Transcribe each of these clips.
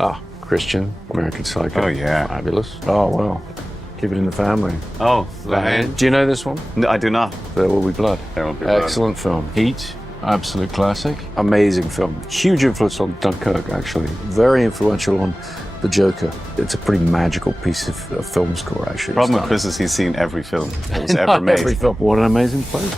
Ah, Christian, American Psycho. Oh, yeah. Fabulous. Oh, well. Keep it in the family. Oh, Lion. Do you know this one? No, I do not. There Will Be Blood. There Will Be Blood. Excellent film. Heat, absolute classic. Amazing film. Huge influence on Dunkirk, actually. Very influential on The Joker. It's a pretty magical piece of film score, actually. The problem with Chris is he's seen every film that was ever made. Every film. What an amazing place.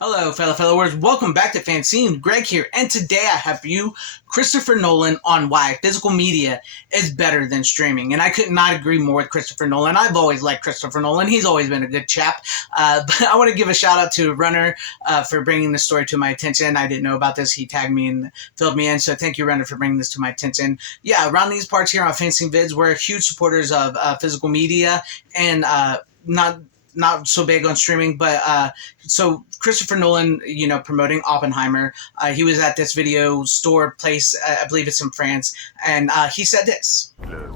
Hello, fellow followers. Welcome back to FanZcene. Greg here, and today I have for you Christopher Nolan on why physical media is better than streaming. And I could not agree more with Christopher Nolan. I've always liked Christopher Nolan. He's always been a good chap. But I want to give a shout out to Runner for bringing this story to my attention. I didn't know about this. He tagged me and filled me in. So thank you, Runner, for bringing this to my attention. Yeah, around these parts here on FanZcene Vids, we're huge supporters of physical media and not so big on streaming, but so Christopher Nolan, promoting Oppenheimer, he was at this video store place, I believe it's in France, and he said this.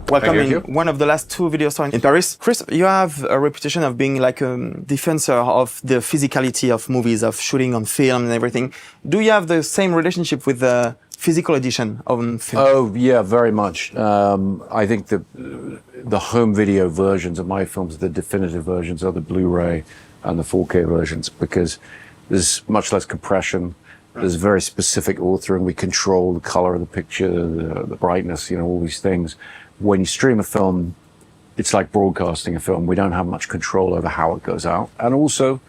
Welcome in one of the last two video stores in Paris. Chris, you have a reputation of being like a defender of the physicality of movies, of shooting on film and everything. Do you have the same relationship with the physical edition on film? Oh, yeah, very much. I think the home video versions of my films, the definitive versions, are the Blu-ray and the 4K versions, because there's much less compression. There's very specific authoring. We control the color of the picture, the brightness, all these things. When you stream a film, it's like broadcasting a film. We don't have much control over how it goes out. And also,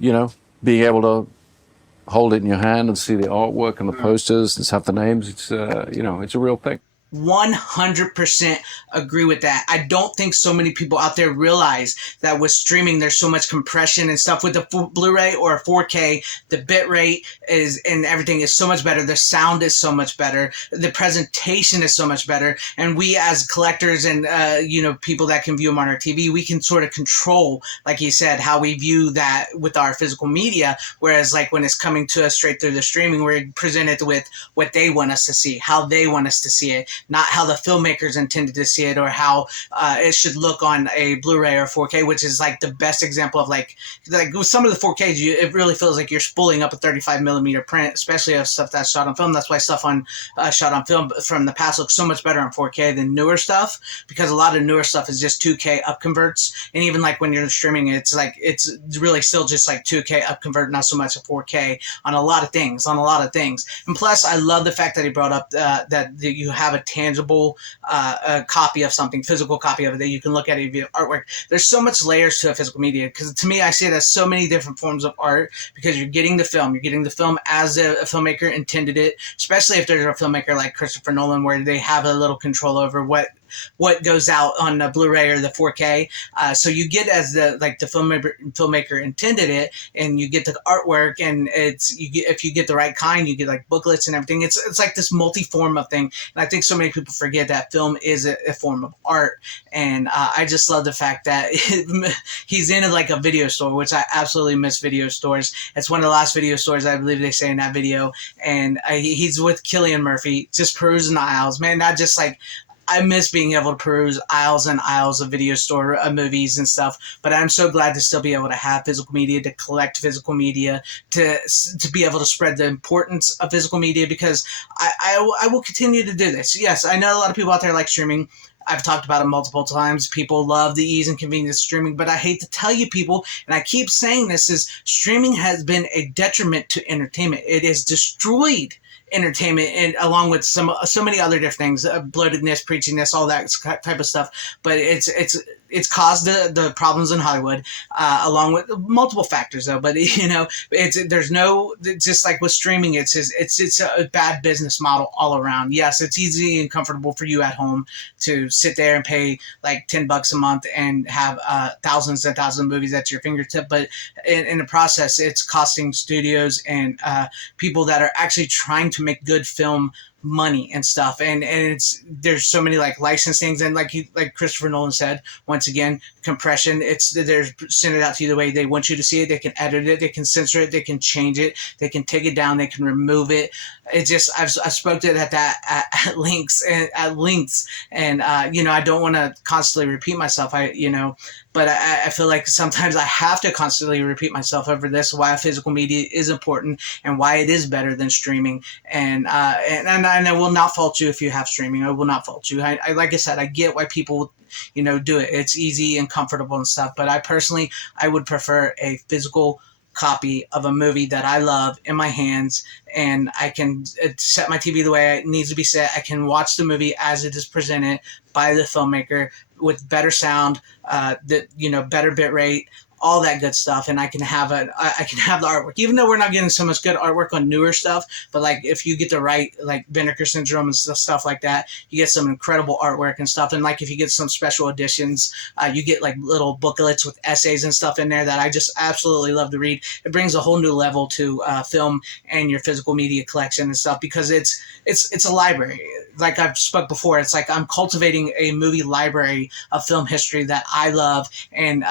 being able to hold it in your hand and see the artwork and the posters and have the names, it's a real thing. 100% agree with that. I don't think so many people out there realize that with streaming there's so much compression and stuff. With the Blu-ray or a 4K, the bit rate is and everything is so much better. The sound is so much better. The presentation is so much better. And we as collectors and people that can view them on our TV, we can sort of control, like he said, how we view that with our physical media. Whereas like when it's coming to us straight through the streaming, we're presented with what they want us to see, how they want us to see it, not how the filmmakers intended to see it or how it should look on a Blu-ray or 4K, which is like the best example of like with some of the 4Ks, it really feels like you're spooling up a 35 millimeter print, especially of stuff that's shot on film. That's why stuff on shot on film from the past looks so much better on 4K than newer stuff, because a lot of newer stuff is just 2K up converts. And even like when you're streaming, it's really still just like 2K up convert, not so much a 4K on a lot of things. And plus, I love the fact that he brought up that you have a tangible copy of something, physical copy of it that you can look at it via artwork. There's so much layers to a physical media, because to me I see it as so many different forms of art, because you're getting the film as a filmmaker intended it, especially if there's a filmmaker like Christopher Nolan where they have a little control over what goes out on the Blu-ray or the 4K. So you get as the filmmaker intended it, and you get the artwork, and if you get the right kind, you get like booklets and everything. It's like this multi-form of thing. And I think so many people forget that film is a form of art. And I just love the fact that he's in like a video store, which I absolutely miss video stores. It's one of the last video stores, I believe they say in that video. And he's with Cillian Murphy, just perusing the aisles. Man, not just like, I miss being able to peruse aisles and aisles of video store movies and stuff, but I'm so glad to still be able to have physical media, to collect physical media, to be able to spread the importance of physical media, because I will continue to do this. Yes, I know a lot of people out there like streaming. I've talked about it multiple times. People love the ease and convenience of streaming, but I hate to tell you people, and I keep saying this, is streaming has been a detriment to entertainment. It has destroyed entertainment, and along with so many other different things, bloatedness, preachiness, all that type of stuff. But it's caused the problems in Hollywood, along with multiple factors though. But it's just like with streaming, it's a bad business model all around. Yes, it's easy and comfortable for you at home to sit there and pay like $10 a month and have thousands and thousands of movies at your fingertip. But in the process, it's costing studios and people that are actually trying to make good film money and stuff, and there's so many like license things, and like Christopher Nolan said, once again, compression. They're send it out to you the way they want you to see it. They can edit it, they can censor it, they can change it, they can take it down, they can remove it. It's just I spoke to it at lengths, and I don't want to constantly repeat myself. But I feel like sometimes I have to constantly repeat myself over this, why physical media is important and why it is better than streaming. And I will not fault you if you have streaming. I will not fault you. I like I said, I get why people do it. It's easy and comfortable and stuff. But I would prefer a physical copy of a movie that I love in my hands, and I can set my TV the way it needs to be set. I can watch the movie as it is presented by the filmmaker with better sound, better bit rate, all that good stuff, and I can have the artwork. Even though we're not getting so much good artwork on newer stuff, but like if you get the right like Vinegar Syndrome and stuff like that, you get some incredible artwork and stuff. And like if you get some special editions, you get like little booklets with essays and stuff in there that I just absolutely love to read. It brings a whole new level to film and your physical media collection and stuff, because it's a library. Like I've spoke before, it's like I'm cultivating a movie library of film history that I love, and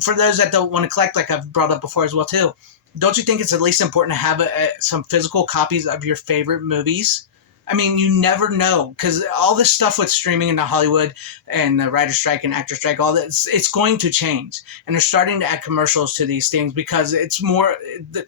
for those that don't want to collect, like I've brought up before as well too, don't you think it's at least important to have some physical copies of your favorite movies? I mean, you never know, because all this stuff with streaming in Hollywood and the writer strike and actor strike, all that, it's going to change. And they're starting to add commercials to these things because it's more,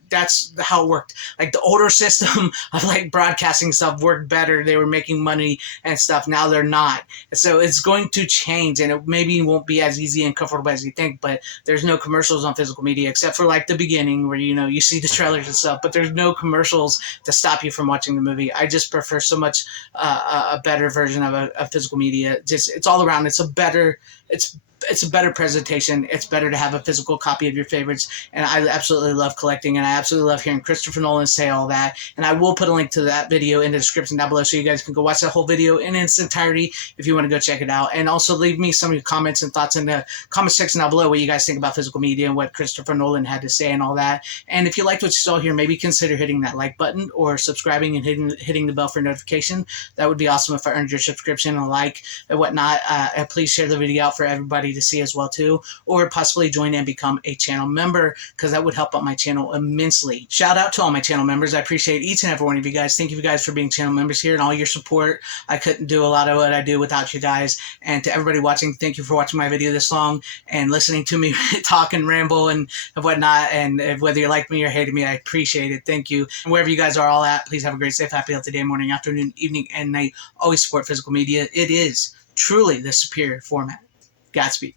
that's how it worked. Like the older system of like broadcasting stuff worked better. They were making money and stuff. Now they're not. So it's going to change, and it maybe won't be as easy and comfortable as you think, but there's no commercials on physical media except for like the beginning where, you see the trailers and stuff, but there's no commercials to stop you from watching the movie. I just prefer so much a better version of a physical media. It's all around. It's a better presentation. It's better to have a physical copy of your favorites. And I absolutely love collecting, and I absolutely love hearing Christopher Nolan say all that. And I will put a link to that video in the description down below so you guys can go watch that whole video in its entirety if you want to go check it out. And also leave me some of your comments and thoughts in the comment section down below what you guys think about physical media and what Christopher Nolan had to say and all that. And if you liked what you saw here, maybe consider hitting that like button or subscribing and hitting the bell for notification. That would be awesome if I earned your subscription and like and whatnot. Please share the video out for everybody to see as well too, or possibly join and become a channel member, because that would help out my channel immensely. Shout out to all my channel members. I appreciate each and every one of you guys. Thank you guys for being channel members here and all your support. I couldn't do a lot of what I do without you guys. And to everybody watching, thank you for watching my video this long and listening to me talk and ramble and whatnot. And whether you like me or hated me, I appreciate it. Thank you. And wherever you guys are all at, please have a great, safe, happy, healthy day, morning, afternoon, evening, and night. Always support physical media. It is truly the superior format. Godspeed.